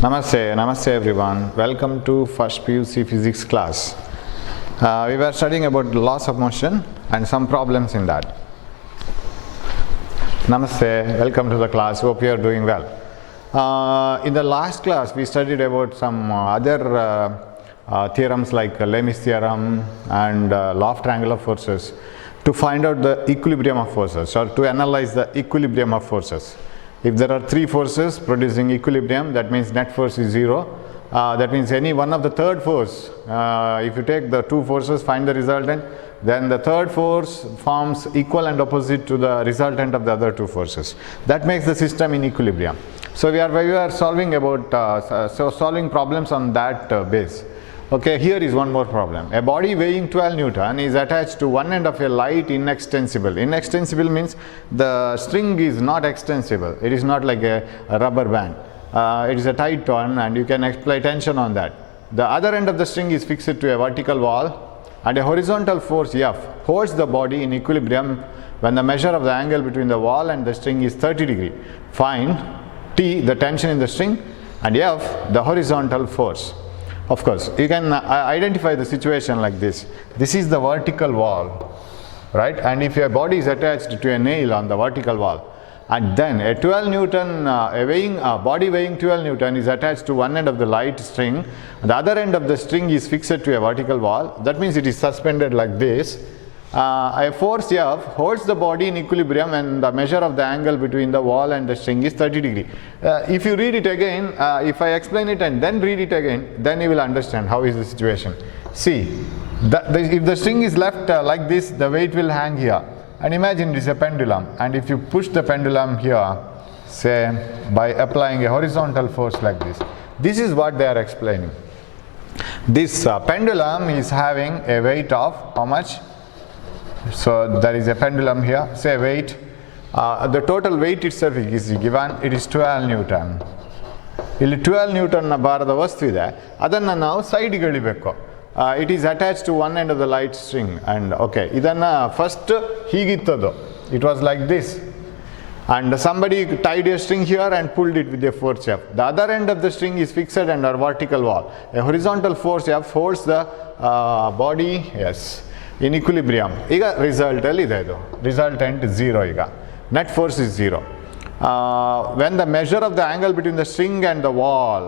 Namaste everyone. Welcome to first PUC physics class. We were studying about laws of motion and some problems in that. Namaste, welcome to the class. Hope you are doing well. In the last class we studied about some other theorems like Layman's theorem and law of triangular forces to find out the equilibrium of forces or to analyze the equilibrium of forces. If there are three forces producing equilibrium, that means net force is zero. That means any one of the third force, if you take the two forces, find the resultant, then the third force forms equal and opposite to the resultant of the other two forces. That makes the system in equilibrium. So we are solving about solving problems on that base. Okay, here is one more problem. A body weighing 12 Newton is attached to one end of a light inextensible. Inextensible means the string is not extensible. It is not like a rubber band. It is a tight one and you can apply tension on that. The other end of the string is fixed to a vertical wall and a horizontal force F holds the body in equilibrium when the measure of the angle between the wall and the string is 30 degrees. Find T, the tension in the string, and F, the horizontal force. Of course, you can identify the situation like this. This is the vertical wall, right? And if your body is attached to a nail on the vertical wall, and then a 12 Newton, body weighing 12 Newton is attached to one end of the light string, the other end of the string is fixed to a vertical wall. That means it is suspended like this. A force F holds the body in equilibrium and the measure of the angle between the wall and the string is 30 degrees. If you read it again, if I explain it and then read it again, then you will understand how is the situation. See, if the string is left like this, the weight will hang here. And imagine it is a pendulum, and if you push the pendulum here, say by applying a horizontal force like this is what they are explaining. This pendulum is having a weight of how much? So there is a pendulum here, say weight, the total weight itself is given, it is 12 Newton. ಇಲ್ಲಿ 12 Newton ಬಾರದ ವಸ್ತು ಇದೆ, ಅದನ್ನು ನಾವು ಸೈಡ್ಗೆ ಎಳಿಬೇಕು. It is attached to one end of the light string and okay, ಇದನ್ನು first ಹೀಗಿತ್ತದು, it was like this and somebody tied a string here and pulled it with a force F. The other end of the string is fixed under vertical wall. A horizontal force F holds the body, yes, in equilibrium. ಈಗ ರಿಸಲ್ಟ್ ಅಲ್ಲಿ ಇದೆ ಇದು, ರಿಸಲ್ಟೆಂಟ್ 0 ಈಗ, net force is 0. When the measure of the angle between the string and the wall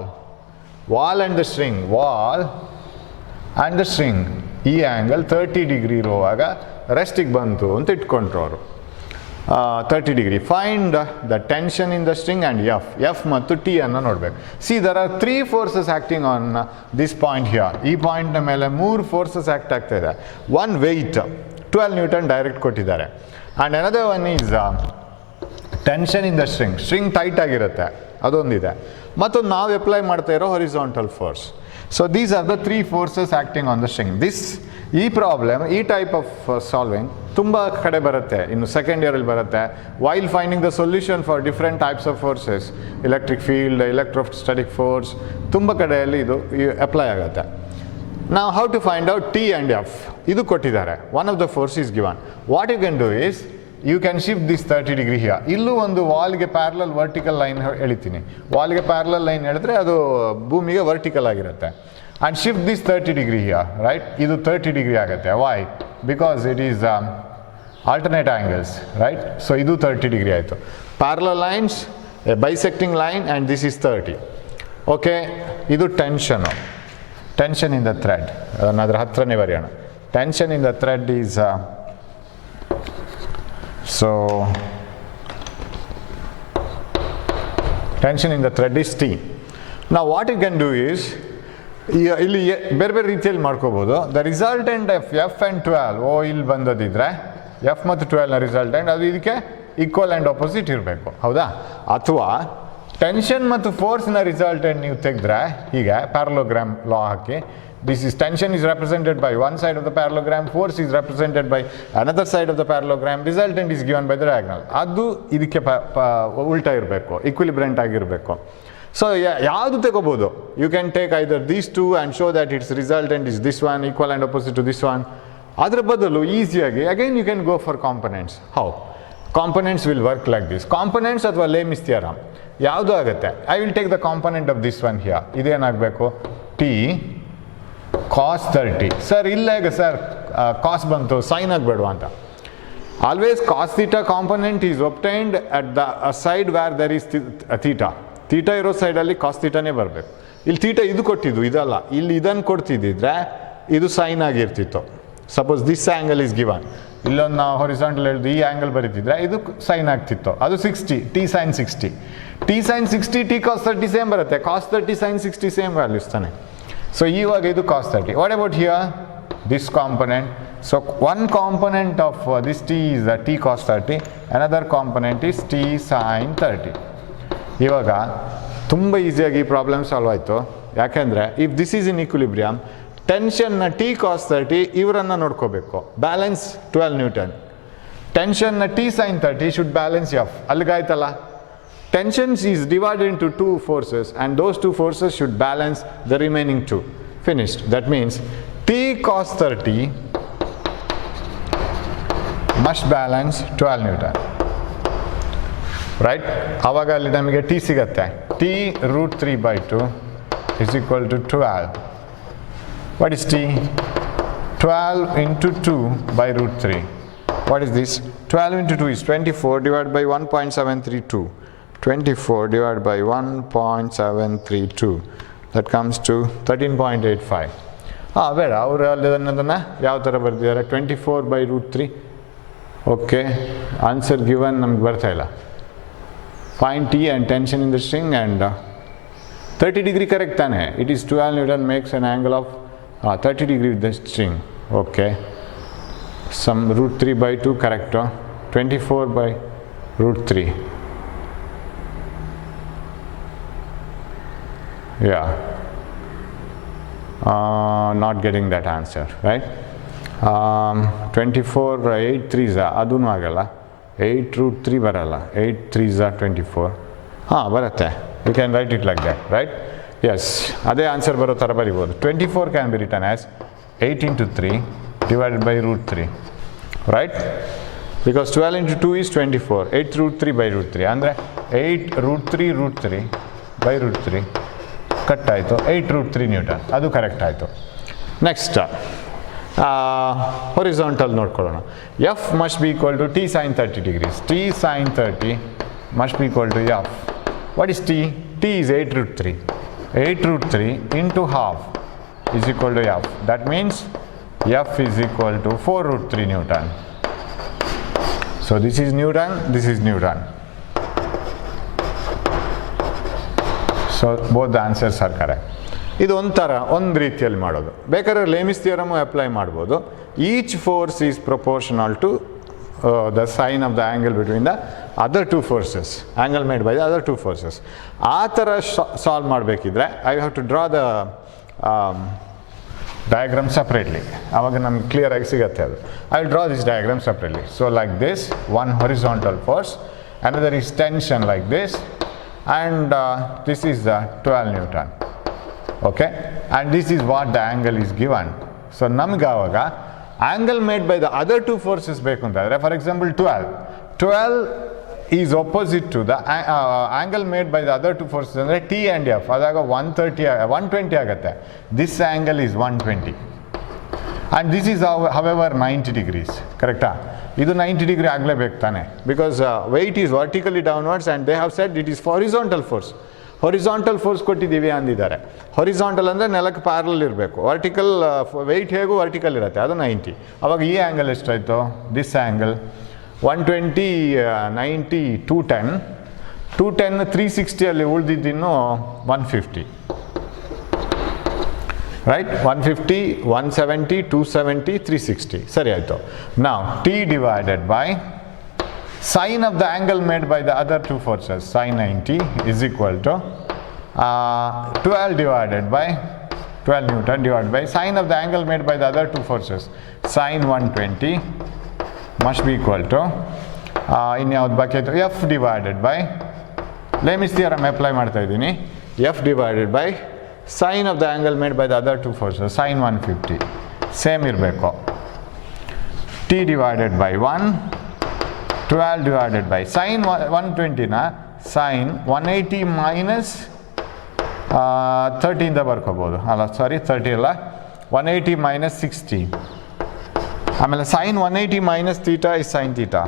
and the string, ಈ angle 30 degree ಇರುವಾಗ ರೆಸ್ಟಿಗೆ ಬಂತು ಅಂತ ಇಟ್ಕೊಂಡ್ರು ಅವರು. 30 degree. Find the tension in the string and F ಮತ್ತು ಟಿ ಅನ್ನು ನೋಡಬೇಕು. See there are 3 forces acting on this point here. ಈ ಪಾಯಿಂಟ್ನ ಮೇಲೆ 3 ಫೋರ್ಸಸ್ ಆ್ಯಕ್ಟ್ ಆಗ್ತಾ ಇದೆ. ಒನ್ ವೆಯ್ಟ್ 12 ನ್ಯೂಟನ್ ಡೈರೆಕ್ಟ್ ಕೊಟ್ಟಿದ್ದಾರೆ and another one is tension in the string tight ಆಗಿರುತ್ತೆ, ಅದೊಂದಿದೆ. ಮತ್ತೊಂದು ನಾವು ಅಪ್ಲೈ ಮಾಡ್ತಾ ಇರೋ horizontal force. So these are the 3 forces acting on the string. ಈ ಪ್ರಾಬ್ಲಮ್, ಈ ಟೈಪ್ ಆಫ್ ಸಾಲ್ವಿಂಗ್ ತುಂಬ ಕಡೆ ಬರುತ್ತೆ, ಇನ್ನು ಸೆಕೆಂಡ್ ಇಯರಲ್ಲಿ ಬರುತ್ತೆ. While finding the solution for different types of forces, electric field, electrostatic force, ತುಂಬ ಕಡೆಯಲ್ಲಿ ಇದು ಅಪ್ಲೈ ಆಗುತ್ತೆ. ನಾವು how to find out T and F, ಇದು ಕೊಟ್ಟಿದ್ದಾರೆ. One of the force is given. What you can do is you can shift this 30 degree here. ಇಲ್ಲೂ ಒಂದು ವಾಲ್ಗೆ ಪ್ಯಾರಲಲ್ ವರ್ಟಿಕಲ್ ಲೈನ್ ಎಳಿತೀನಿ. ವಾಲ್ಗೆ ಪ್ಯಾರಲಲ್ ಲೈನ್ ಎಳೆದ್ರೆ ಅದು ಭೂಮಿಗೆ ವರ್ಟಿಕಲ್ ಆಗಿರುತ್ತೆ. And shift this 30 degree here, right? ಇದು 30 ಡಿಗ್ರಿ ಆಗುತ್ತೆ. Why? Because it is alternate angles, right? So ಇದು 30 ಡಿಗ್ರಿ ಆಯಿತು. Parallel lines, a bisecting line and this is 30. Okay, ಇದು tension. Tension in the thread, ಅದನ್ನು ಅದರ ಹತ್ರನೇ ಬರೆಯೋಣ. Tension in the thread is so tension in the thread is T. Now what you can do is ಇಲ್ಲಿ ಬೇರೆ ಬೇರೆ ರೀತಿಯಲ್ಲಿ ಮಾಡ್ಕೋಬೋದು. ದ ರಿಸಲ್ಟೆಂಟ್ ಎಫ್ ಆ್ಯಂಡ್ 12 ಇಲ್ಲಿ ಬಂದದಿದ್ರೆ ಎಫ್ ಮತ್ತು 12ನ ರಿಸಲ್ಟೆಂಟ್ ಅದು ಇದಕ್ಕೆ ಈಕ್ವಲ್ ಆ್ಯಂಡ್ ಆಪೋಸಿಟ್ ಇರಬೇಕು, ಹೌದಾ? ಅಥವಾ ಟೆನ್ಷನ್ ಮತ್ತು ಫೋರ್ಸ್ನ ರಿಸಲ್ಟೆಂಟ್ ನೀವು ತೆಗೆದ್ರೆ ಹೀಗೆ ಪ್ಯಾರಲೋಗ್ರಾಮ್ ಲಾ ಹಾಕಿ, this is tension is represented by one side of the parallelogram, force is represented by another side of the parallelogram, resultant is given by the diagonal. ಅದು ಇದಕ್ಕೆ ಉಲ್ಟಾ ಇರಬೇಕು, ಈಕ್ವಿಲಿಬ್ರೆಂಟ್ ಆಗಿರಬೇಕು. ಸೊ ಯಾವುದು ತಗೋಬೋದು? You can take either these two and show that its resultant is this one equal and opposite to this one. ಅದರ ಬದಲು ಈಸಿಯಾಗಿ again you can go for components. How? Components will work like this. Components ಅಥವಾ Layman's theorem. ಯಾವುದು ಆಗುತ್ತೆ? I will take the component of this one here. ಇದೇನಾಗಬೇಕು? T cos 30. Sir ಇಲ್ಲ ಹೇಗೆ sir cos ಬಂತು, ಸೈನ್ ಆಗಬೇಡವಾ ಅಂತ. Always cos theta component is obtained at the side where there is theta. Theta ಇರೋ ಸೈಡಲ್ಲಿ ಕಾಸ್ ಥೀಟಾನೇ ಬರಬೇಕು. ಇಲ್ಲಿ ಥೀಟಾ ಇದು ಕೊಟ್ಟಿದ್ದು ಇದಲ್ಲ, ಇಲ್ಲಿ ಇದನ್ನು ಕೊಡ್ತಿದ್ದಿದ್ರೆ ಇದು ಸೈನ್ ಆಗಿರ್ತಿತ್ತು. Suppose this angle is given, ಇಲ್ಲೊಂದು ನಾವು ಹೊರಿಸಾಂಟಲ್ ಹೇಳಿದ್ದು ಈ ಆ್ಯಂಗಲ್ ಬರೀತಿದ್ರೆ ಇದು ಸೈನ್ ಆಗ್ತಿತ್ತು, ಅದು 60, T sine 60. T sine 60 T cos 30 same ಬರುತ್ತೆ, ಕಾಸ್ 30 ಸೈನ್ 60 ಸೇಮ್ ವ್ಯಾಲ್ಯೂಸ್ ತಾನೆ. ಸೊ ಇವಾಗ ಇದು cos 30. What about here this component? So one component of this T is T cos 30, another component is T sine 30. ಇವಾಗ ತುಂಬ ಈಸಿಯಾಗಿ ಈ problem solve ಆಯಿತು. ಯಾಕೆಂದರೆ if this is in equilibrium, ಟೆನ್ಷನ್ನ ಟಿ ಕಾಸ್ 30 ಇವರನ್ನು ನೋಡ್ಕೋಬೇಕು, ಬ್ಯಾಲೆನ್ಸ್ 12 ನ್ಯೂಟನ್. ಟೆನ್ಷನ್ನ T sine 30 should balance F. ಅಲ್ಲಿಗಾಯ್ತಲ್ಲ, tensions is divided into two forces and those two forces should balance the remaining two. Finished. That means T cos 30 must balance 12 Newton. Right? ಆವಾಗ ಅಲ್ಲಿ ನಮಗೆ T ಸಿಗತ್ತೆ. T root 3 by 2 is equal to 12. What is T? 12 into 2 by root 3. What is this? 12 into 2 is 24 divided by 1.732. 24 divided by 1.732, that comes to 13.85. ಬೇಡ, ಅವರು ಅದನ್ನು ಯಾವ ಥರ ಬರ್ತಿದ್ದಾರೆ? 24 by root 3. Okay, answer given ನಮ್ಗೆ ಬರ್ತಾ ಇಲ್ಲ. Fine T and tension in the string and 30 degree correct ತಾನೆ. It is 12 Newton makes an angle of 30 degree with the string. Okay, some root 3 by 2 correct. 24 by root 3. Yeah, not getting that answer, right? 24 8 3s ಅದೂ ಆಗಲ್ಲ. 8 root 3 ಬರಲ್ಲ. 8 3s 24. ಬರುತ್ತೆ. You can write it like that, right? Yes, ಅದೇ ಆನ್ಸರ್ ಬರೋ ಥರ ಬರಿಬೋದು. 24 can be written as 8 into 3 divided by root 3, right? Because 12 into 2 is 24. 8 root 3 by root 3 ಅಂದರೆ 8 root 3 by root 3 ಕಟ್ ಆಯಿತು. 8 root 3 ನ್ಯೂಟನ್, ಅದು ಕರೆಕ್ಟ್ ಆಯಿತು. ನೆಕ್ಸ್ಟ್ ಹೊರಿಸಾಂಟಲ್ ನೋಡ್ಕೊಳ್ಳೋಣ. F must be equal to T sine 30 degrees. T sine 30 must be equal to F. What is T? T is 8 root 3. 8 root 3 into half is equal to F. That means F is equal to 4 root 3 Newton. So this is Newton, this is Newton. So both the answers are correct. ಇದು ಒಂದು ರೀತಿಯಲ್ಲಿ ಮಾಡೋದು. ಬೇಕಾದ್ರೆ Lami's theorem apply ಮಾಡ್ಬೋದು. Each force is proportional to the sine of the angle between the other two forces, angle made by the other two forces. ಆ ಥರ solve ಮಾಡಬೇಕಿದ್ರೆ I have to draw the diagram separately. ಆವಾಗ ನಮ್ಗೆ ಕ್ಲಿಯರಾಗಿ ಸಿಗುತ್ತೆ ಅದು. I will draw this diagram separately. So like this, one horizontal force, another is tension like this, and this is the 12 Newton. Okay, and this is what the angle is given. So ನಮ್ಗೆ ಆವಾಗ angle made by the other two forces ಬೇಕು ಅಂತಂದರೆ, for example 12 is opposite to the angle made by the other two forces ಅಂದರೆ T and F. ಅದಾಗ 120 ಆಗುತ್ತೆ. This angle is 120 and this is however 90 degrees. ಕರೆಕ್ಟಾ? ಇದು 90 degree ಆಗಲೇಬೇಕು ತಾನೆ, because weight is vertically downwards and they have said it is horizontal force. Horizontal force ಕೊಟ್ಟಿದ್ದೀವಿ ಅಂದಿದ್ದಾರೆ. ಹಾರಿಸಾಂಟಲ್ ಅಂದರೆ ನೆಲಕ್ಕೆ ಪ್ಯಾರಲ್ ಇರಬೇಕು. ವರ್ಟಿಕಲ್ ವೆಯ್ಟ್ ಹೇಗೂ ವರ್ಟಿಕಲ್ ಇರುತ್ತೆ, ಅದು 90. ಅವಾಗ ಈ ಆ್ಯಂಗಲ್ ಎಷ್ಟಾಯಿತು? ದಿಸ್ ಆ್ಯಂಗಲ್ 120 90 210 360 ಉಳಿದಿದ್ದಿನ್ನು 150, right? 150 170 270 360 ಸರಿ ಆಯಿತು. ನಾವು T divided by sine of the angle made by the other two forces, sine 90 is equal to 12 divided by 12 Newton divided by sine of the angle made by the other two forces, sine 120 must be equal to ಇನ್ಯಾವ್ದು ಬಾಕಿ ಆಯಿತು? F divided by, Lami's theorem apply ಮಾಡ್ತಾ ಇದ್ದೀನಿ, F divided by sine of the angle made by the other two forces, sine 150 ಸೇಮ್ ಇರಬೇಕು. T divided by 1, 12 divided by sine 120ನ sin 180 minus 30 ಇಂದ ಬರ್ಕೋಬೋದು ಅಲ್ಲ ಸಾರಿ 30 ಅಲ್ಲ 180 minus 60 ಆಮೇಲೆ sin 180 minus theta is sin theta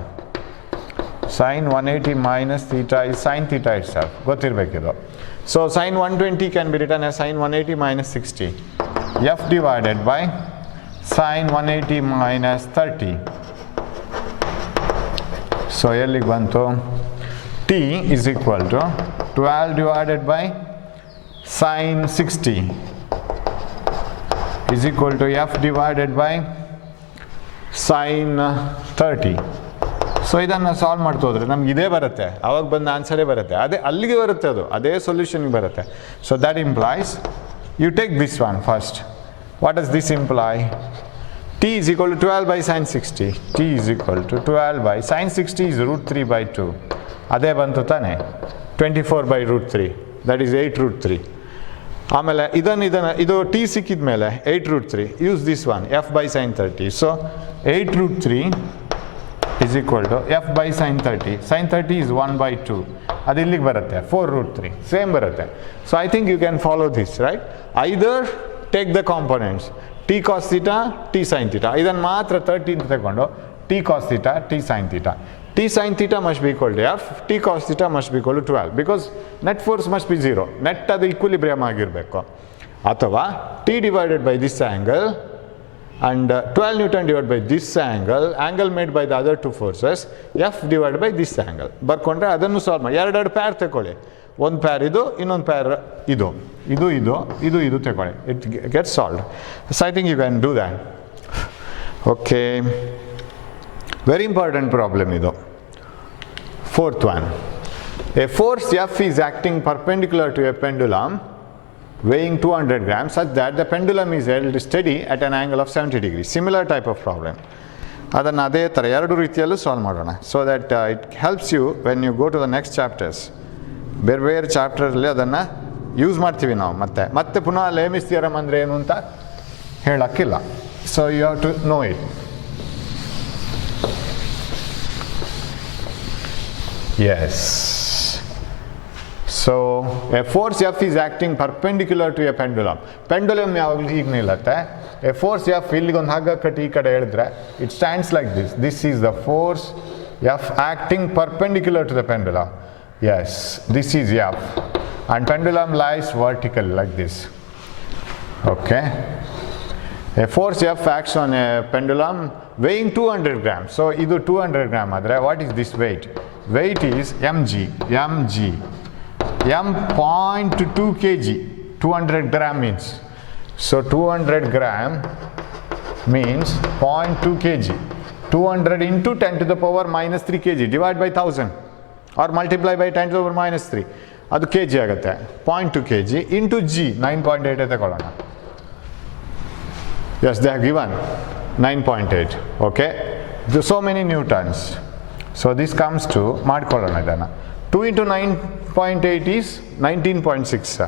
sin 180 minus theta is sin theta itself ಗೊತ್ತಿರಬೇಕಿದು so sin 120 can be written as sin 180 minus 60 f divided by sin 180 minus 30 so ಎಲ್ಲಿಗೆ ಬಂತು t is equal to 12 divided by sin 60 is equal to f divided by sin 30 ಸೊ ಇದನ್ನು ಸಾಲ್ವ್ ಮಾಡ್ತಾ ಹೋದರೆ ನಮ್ಗೆ ಇದೇ ಬರುತ್ತೆ ಅವಾಗ ಬಂದ ಆನ್ಸರೇ ಬರುತ್ತೆ ಅದೇ ಅಲ್ಲಿಗೆ ಬರುತ್ತೆ ಅದು ಅದೇ ಸೊಲ್ಯೂಷನ್ಗೆ ಬರುತ್ತೆ so that implies you take this one first what does this imply t is equal to 12 by sin 60 t is equal to 12 by sin 60 is root 3 by 2 ಅದೇ ಬಂತು ತಾನೆ 24 by root 3 that is 8 root 3 ಆಮೇಲೆ ಇದು t ಸಿಕ್ಕಿದ ಮೇಲೆ 8 root 3 use this one f by sin 30 so 8 root 3 is equal to f by sin 30 sin 30 is 1 by 2 ಅದು ಇಲ್ಲಿಗೆ ಬರುತ್ತೆ 4 root 3 ಸೇಮ್ ಬರುತ್ತೆ so I think you can follow this right either take the components t cos theta t sin theta ಇದನ್ನು ಮಾತ್ರ 30 ಅಂತ ತಗೊಂಡು t cos theta t sin theta t sin theta must be equal to f t cos theta must be equal to 12 because net force must be 0 net ಅದು equilibrium ಆಗಿರಬೇಕು ಅಥವಾ t divided by this angle and 12 Newton divided by this angle made by the other two forces f divided by this angle ಬರ್ಕೊಂಡ್ರೆ ಅದನ್ನು ಸಾಲ್ವ್ ಮಾಡಿ ಎರಡು ಪೇರ್ ತಗೊಳ್ಳಿ ಒಂದು ಪೇರ್ ಇದು ಇನ್ನೊಂದು ಪೇರ್ ಇದು ತಗೊಳ್ಳಿ it gets solved so I think you can do that okay very important problem ಇದು fourth one a force F is acting perpendicular to a pendulum weighing 200 grams such that the pendulum is held steady at an angle of 70 degrees similar type of problem ಅದನ್ನು ಅದೇ ಥರ ಎರಡು ರೀತಿಯಲ್ಲೂ solve ಮಾಡೋಣ so that it helps you when you go to the next chapters ಬೇರೆ ಬೇರೆ ಚಾಪ್ಟರಲ್ಲಿ ಅದನ್ನು ಯೂಸ್ ಮಾಡ್ತೀವಿ ನಾವು ಮತ್ತೆ ಪುನಃ ಲೇಮಿಸ್ ಥಿಯರಮ್ ಅಂದರೆ ಏನು ಅಂತ ಹೇಳೋಕ್ಕಿಲ್ಲ so you have to know it yes so a force F is acting perpendicular to a pendulum ಯಾವಾಗಲೂ ಹೀಗೆ ನಿಲ್ಲುತ್ತೆ a force F ಇಲ್ಲಿಗೆ ಒಂದು ಹಗ್ಗ ಕಟ್ಟಿ ಈ ಕಡೆ ಎಳೆದ್ರೆ it stands like this is the force F acting perpendicular to the pendulum yes this is F and pendulum lies vertical like this okay a force F acts on a pendulum weighing 200 grams so ಇದು 200 gram ಆದರೆ what is this weight is mg m 0.2 kg 200 gram means so 200 gram means 0.2 kg 200 into 10 to the power minus 3 kg divide by 1000 or multiply by 10 to the power minus 3 ಅದು kg ಆಗುತ್ತೆ 0.2 kg into g 9.8 ತಗೊಳ್ಳೋಣ yes they are given 9.8 okay so many newtons so this comes to ಮಾಡ್ಕೊಳ್ಳೋಣ ಇದನ್ನು 2 into 9.8 is 19.6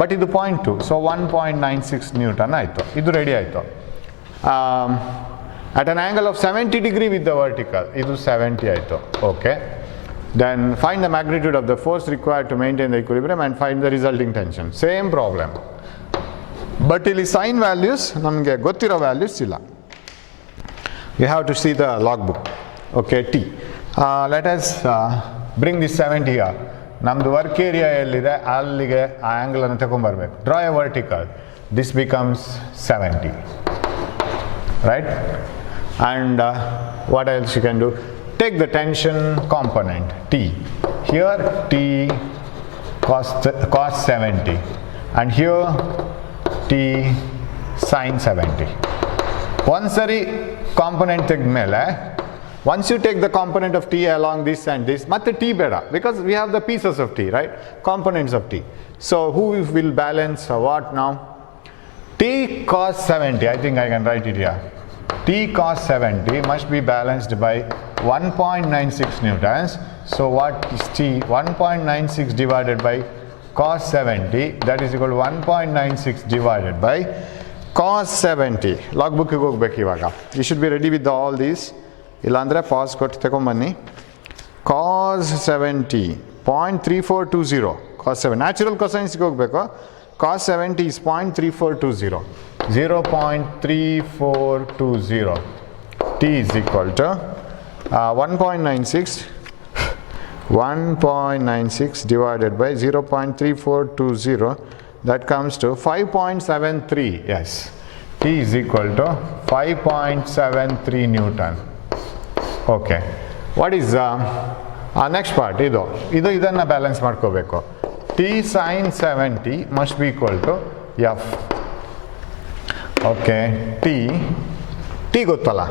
ಬಟ್ ಇದು 0.2 so 1.96 ನ್ಯೂಟನ್ ಆಯಿತು ಇದು ರೆಡಿ ಆಯಿತು at an angle of 70 degree with the vertical ಇದು 70 ಆಯಿತು okay then find the magnitude of the force required to maintain the equilibrium and find the resulting tension same problem but ಇಲ್ಲಿ sign values ನಮಗೆ ಗೊತ್ತಿರೋ ವ್ಯಾಲ್ಯೂಸ್ ಇಲ್ಲ you have to see the logbook okay t let us bring this 70 here ನಮ್ಮದು work area ಎಲ್ಲಿದೆ ಅಲ್ಲಿಗೆ ಆ ಆ್ಯಂಗಲನ್ನು ತಗೊಂಡ್ಬರ್ಬೇಕು draw a vertical this becomes 70 right and what else you can do take the tension component T here T cos 70 and here T sin 70 one sari component ತೆಗೆದ್ಮೇಲೆ once you take the component of T along this and this ಮತ್ತೆ T ಬೇಡ because we have the pieces of T right components of T so who will balance what now T cos 70 I think I can write it here T cos 70 must be balanced by 1.96 newtons so what is T 1.96 divided by cos 70 that is equal to 1.96 divided by cos 70 logbook ಗೆ ಹೋಗಬೇಕು ಇವಾಗ you should be ready with all these ಇಲ್ಲಾಂದರೆ ಪಾಸ್ ಕೊಟ್ಟು ತಗೊಂಬನ್ನಿ cos 70 0.3420 cos 7 natural cosine ಗೆ ಹೋಗಬೇಕು cos 70 is 0.3420 0.3420 t is equal to 1.96 divided by 0.3420 that comes to 5.73 yes t is equal to 5.73 Newton okay what is next part ಇದನ್ನ ಬ್ಯಾಲೆನ್ಸ್ ಮಾಡ್ಕೋಬೇಕು t sin 70 must be equal to f okay t ಗೊತ್ತಲ್ಲ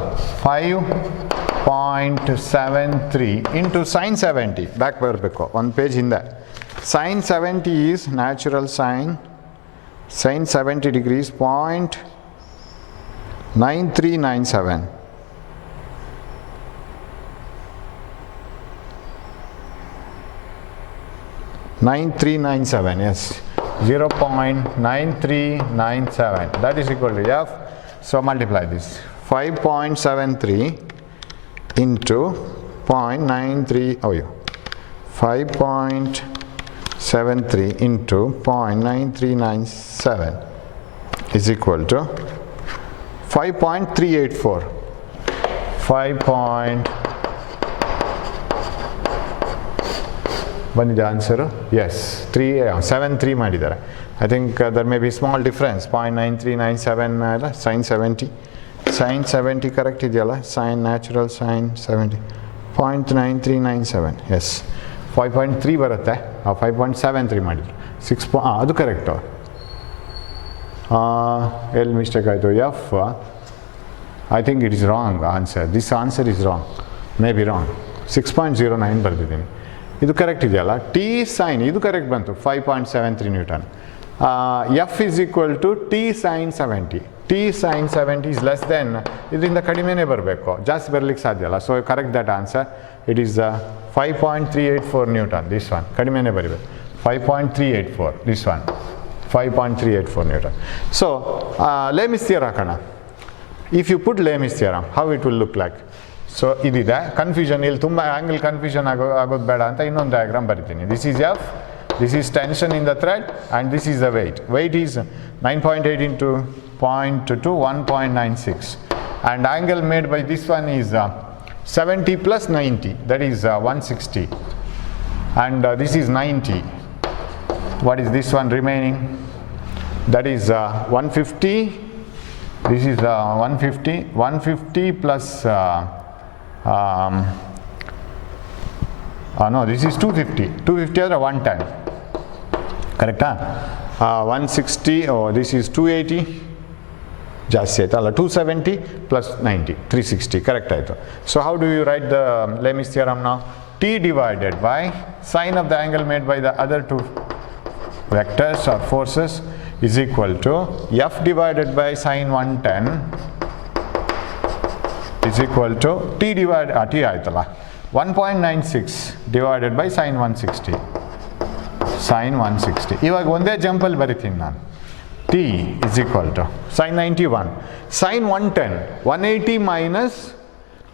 5.73 into sin 70 back ಬರಬೇಕು ಒಂದು ಪೇಜ್ ಹಿಂದೆ sin 70 is natural sin 70 degrees 0.9397 9397 yes 0.9397 that is equal to f so multiply this 5.73 into 0.93 oh yeah 5.73 into 0.9397 is equal to 5.384 ಬಂದಿದೆ answer is 73 ಮಾಡಿದ್ದಾರೆ I think there may be small difference 0.9397 ಅಲ್ಲ sin 70 correct ಇದೆಯಲ್ಲ sin natural sin 70 0.9397 is 5.3 ಬರುತ್ತೆ 5.73 ಮಾಡಿದ್ರು 6 ಅದು ಕರೆಕ್ಟು ಎಲ್ಲಿ ಮಿಸ್ಟೇಕ್ ಆಯಿತು F I think it is wrong answer this answer is wrong may be wrong 6.09 ಬರೆದಿದ್ದೀನಿ ಇದು ಕರೆಕ್ಟ್ ಇದೆಯಲ್ಲ ಟಿ ಸೈನ್ ಇದು ಕರೆಕ್ಟ್ ಬಂತು 5.73 newton F is equal to T sine 70 T sine 70 is less than ಇದರಿಂದ ಕಡಿಮೆನೇ ಬರಬೇಕು ಜಾಸ್ತಿ ಬರಲಿಕ್ಕೆ ಸಾಧ್ಯ ಅಲ್ಲ so correct that answer it is 5.384 newton this one ಕಡಿಮೆನೇ ಬರೀಬೇಕು 5.384 this one 5.384 newton so Lami's theorem ಹಾಕೋಣ if you put Lami's theorem how it will look like so ಇದಿದೆ ಕನ್ಫ್ಯೂಷನ್ ಇಲ್ಲಿ ತುಂಬ ಆ್ಯಂಗಲ್ ಕನ್ಫ್ಯೂಷನ್ ಆಗೋದು ಬೇಡ ಅಂತ ಇನ್ನೊಂದು ಡಯಾಗ್ರಾಮ್ ಬರಿತೀನಿ this is F this is tension in the thread and this is the weight is 9.8 into 0.2 1.96 and angle made by this one is 70 plus 90 that is 160 and this is 90 what is this one remaining that is 150 this is 150 plus no this is 250 or 110 correct 160 oh this is 280 ಜಾಸ್ತಿ ಆಯ್ತು ಅಲ್ಲ 270 plus 90 360 correct ಆಯಿತು so how do you write the Layman's theorem now t divided by sine of the angle made by the other two vectors or forces is equal to f divided by sine 110 is equal to t divided t ಆಯ್ತಲ್ಲ 1.96 divided by sine 160 ಇವಾಗ ಒಂದೇ ಜಂಪಲ್ಲಿ ಬರಿತೀನಿ ನಾನು t is equal to sine 91 sine 180 minus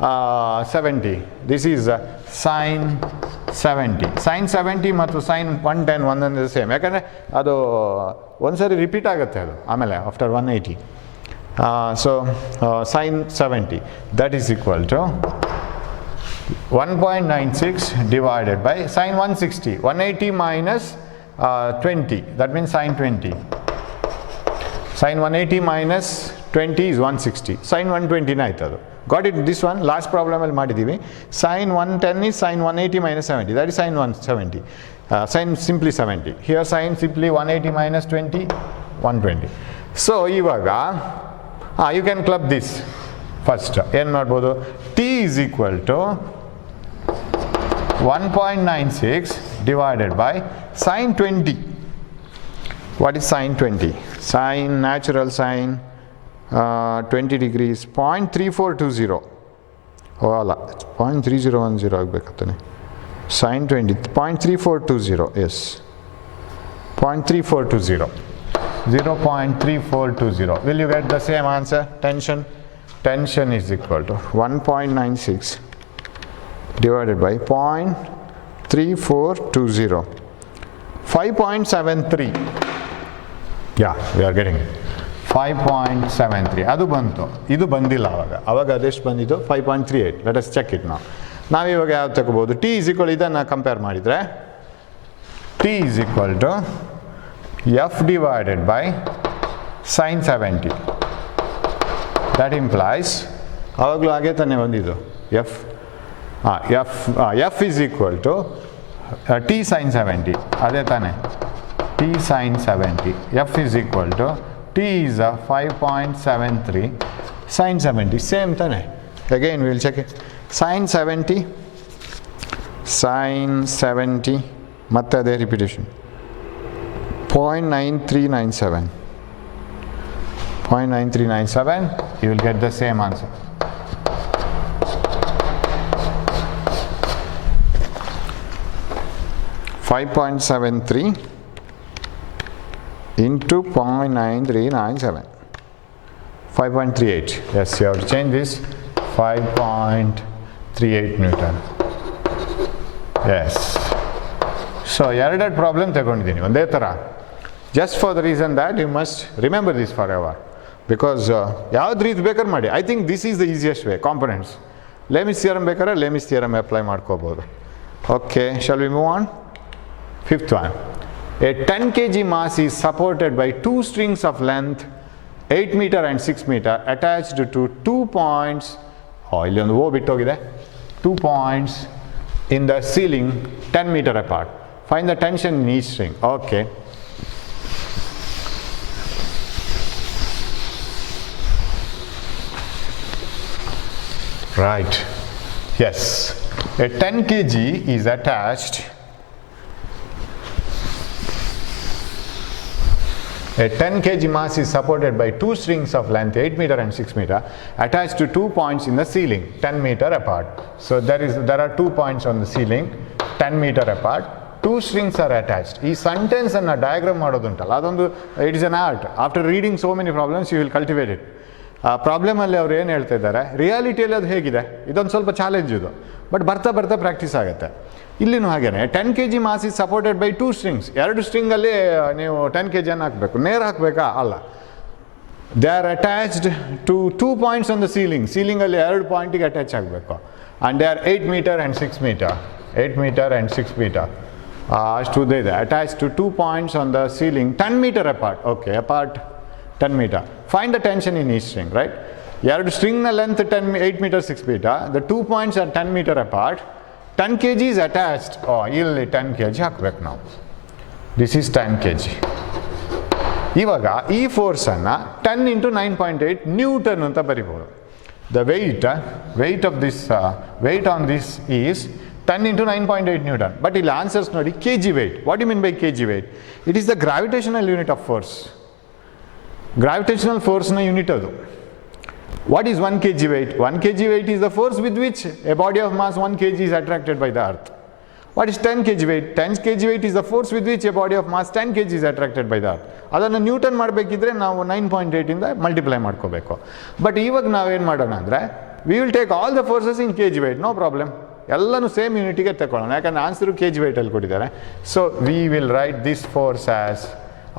70 this is sine 70 ಮತ್ತು sine 110 ಒಂದೊಂದೇ ಸೇಮ್ ಯಾಕಂದರೆ ಅದು ಒಂದ್ಸರಿ ರಿಪೀಟ್ ಆಗುತ್ತೆ ಅದು ಆಮೇಲೆ ಆಫ್ಟರ್ 180 so sine 70 that is equal to 1.96 divided by sine 160 180 minus 20 that means sine 20 sine 180 minus 20 is 160 sine 120 ಆಯ್ತದು got it this one last problem ಅಲ್ಲಿ ಮಾಡಿದ್ದೀವಿ sine 110 is sine 180 minus 70 that is sine 170 sine simply 70 here sine simply 180 minus 20 120 so ಇವಾಗ you can club this first ಏನು ಮಾಡ್ಬೋದು t is equal to 1.96 divided by sine 20 what is sine 20 sine natural sine 20 degrees 0.3420 oh ಅಲ್ಲ 0.3010 ಆಗಬೇಕಂತಾನೆ sine 20 0.3420 yes 0.3420 0.3420 will you get the same answer tension is equal to 1.96 divided by 3420. 5.73. Yeah, we are getting it. 5.73. ಅದು ಬಂತು, ಇದು ಬಂದಿಲ್ಲ ಅವಾಗ ಅದೆಷ್ಟು ಬಂದಿದ್ದು 5.38. ಲೆಟ್ ಅಸ್ ಚೆಕ್ ಇಟ್ ನಾವು. ನಾವಿವಾಗ ಯಾವ್ದು ತಗೋಬೋದು? ಟಿ ಇಸ್ ಈಕ್ವಲ್, ಇದನ್ನು ಕಂಪೇರ್ ಮಾಡಿದರೆ T is equal to F divided by sine 70. That implies, ಆವಾಗಲೂ ಹಾಗೆ ತಾನೇ ಬಂದಿದ್ದು, F is equal to T sine 70. ಅದೇ ತಾನೇ, T sine 70. F is equal to T is 5.73 sine 70. Same ತಾನೆ. Again will check it. Sine 70 ಮತ್ತೆ ಅದೇ repetition 0.9397. 0.9397, you will get the same answer. .73 into 0.9397. 5.38. Yes, you have to change this. 5.38 Newton. Yes. So, ಎರಡೆರಡು ಪ್ರಾಬ್ಲಮ್ ತಗೊಂಡಿದ್ದೀನಿ ಒಂದೇ ಥರ. Just for the reason that you must remember this forever. Because ಯಾವ್ದು ರೀತಿ ಬೇಕಾದ್ರೆ ಮಾಡಿ. I think this is the easiest way. Components. Layman's theorem ಬೇಕಾದ್ರೆ Layman's theorem apply ಮಾಡ್ಕೋಬೋದು. Okay, shall we move on? Fifth one. A 10 kg mass is supported by two strings of length 8 meter and 6 meter attached to 2 points. ಇಲ್ಲಿ ಒಂದು ಓ ಬಿಟ್ಟೋಗಿದೆ. 2 points in the ceiling 10 meter apart. Find the tension in each string. Okay. Right. Yes. A 10 kg is attached. A 10 kg mass is supported by two strings of length 8 meter and 6 meter attached to 2 points in the ceiling 10 meter apart. So there are 2 points on the ceiling 10 meter apart. Two strings are attached. ಈ sentence ಅನ್ನು diagram ಮಾಡೋದುಂಟಲ್ಲ, ಅದೊಂದು it is an art. After reading so many problems you will cultivate it. ಆ ಪ್ರಾಬ್ಲಮಲ್ಲಿ ಅವ್ರು ಏನು ಹೇಳ್ತಾ ಇದ್ದಾರೆ, ರಿಯಾಲಿಟಿಯಲ್ಲಿ ಅದು ಹೇಗಿದೆ, ಇದೊಂದು ಸ್ವಲ್ಪ ಚಾಲೆಂಜ್ ಇದು, ಬಟ್ ಬರ್ತಾ ಬರ್ತಾ ಪ್ರಾಕ್ಟೀಸ್ ಆಗುತ್ತೆ. ಇಲ್ಲಿನೂ ಹಾಗೇನೆ 10 kg mass is supported by 2 strings. 2 ಸ್ಟ್ರಿಂಗಲ್ಲಿ ನೀವು 10 kg ಅನ್ನು ಹಾಕಬೇಕು. ನೇರ ಹಾಕಬೇಕಾ? ಅಲ್ಲ. They are attached to 2 points on the ಸೀಲಿಂಗಲ್ಲಿ 2 ಪಾಯಿಂಟಿಗೆ ಅಟ್ಯಾಚ್ ಆಗಬೇಕು. And they are 8 meter and 6 meter. 8 meter and 6 meter. ಅಷ್ಟು ಉದ್ದ ಇದೆ. Attach to 2 points on the ceiling 10 meter apart. Okay, apart 10 meter. Find the tension in each string, right? 2 ಸ್ಟ್ರಿಂಗ್ನ ಲೆಂತ್ 8 meter 6 meter. The 2 points are 10 meter apart. 10 kg is attached. ಇಲ್ಲಿ 10 kg ಹಾಕ್ಬೇಕು ನಾವು. This is 10 kg. ಇವಾಗ ಈ ಫೋರ್ಸನ್ನು 10 into 9.8 ನ್ಯೂಟನ್ ಅಂತ ಬರಿಬೋದು. The weight of this weight on this is 10 into 9.8 Newton. But ಇಲ್ಲಿ ಆನ್ಸರ್ಸ್ ನೋಡಿ, kg weight. What do you mean by kg weight? It is the gravitational unit of force. Gravitational force na unit adu. What is 1 kg weight? 1 kg weight is the force with which a body of mass 1 kg is attracted by the earth. What is 10 kg weight? 10 kg weight is the force with which a body of mass 10 kg is attracted by the earth. ಅದನ್ನು ನ್ಯೂಟನ್ ಮಾಡಬೇಕಿದ್ರೆ ನಾವು 9.8 ಇಂದ ಮಲ್ಟಿಪ್ಲೈ ಮಾಡ್ಕೋಬೇಕು. ಬಟ್ ಇವಾಗ ನಾವೇನು ಮಾಡೋಣ ಅಂದರೆ, we will take all the forces in kg weight. No problem. ಎಲ್ಲನೂ ಸೇಮ್ ಯೂನಿಟಿಗೆ ತಗೊಳ್ಳೋಣ, ಯಾಕಂದರೆ ಆನ್ಸರು kg weight ಅಲ್ಲಿ ಕೊಟ್ಟಿದ್ದಾರೆ. So we will write this force as,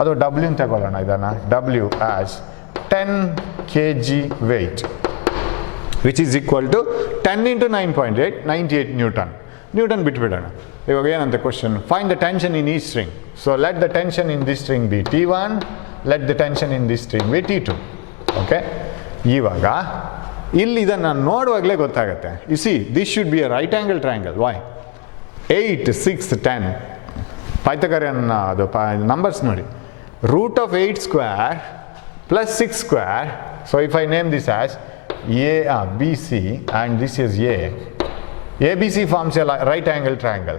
ಅದು W ಅಂತ ತಗೊಳ್ಳೋಣ, ಇದನ್ನು W as 10 kg weight, which is equal to 10 into 9.8, 98 Newton. Newton ಬಿಟ್ಬಿಡೋಣ. ಇವಾಗ ಏನಂತ question, find the tension in each string. So let the tension in this string be T1, let the tension in this string be T2. Okay, ಇವಾಗ ಇಲ್ಲಿ ಇದನ್ನು ನೋಡುವಾಗಲೇ ಗೊತ್ತಾಗುತ್ತೆ. You see, this should be a right angle triangle. Why? 8, 6, 10 Pythagorean ಅದು numbers ನೋಡಿ. Root of 8 square plus 6 square. So if I name this as BC and this is ABC forms a right angle triangle.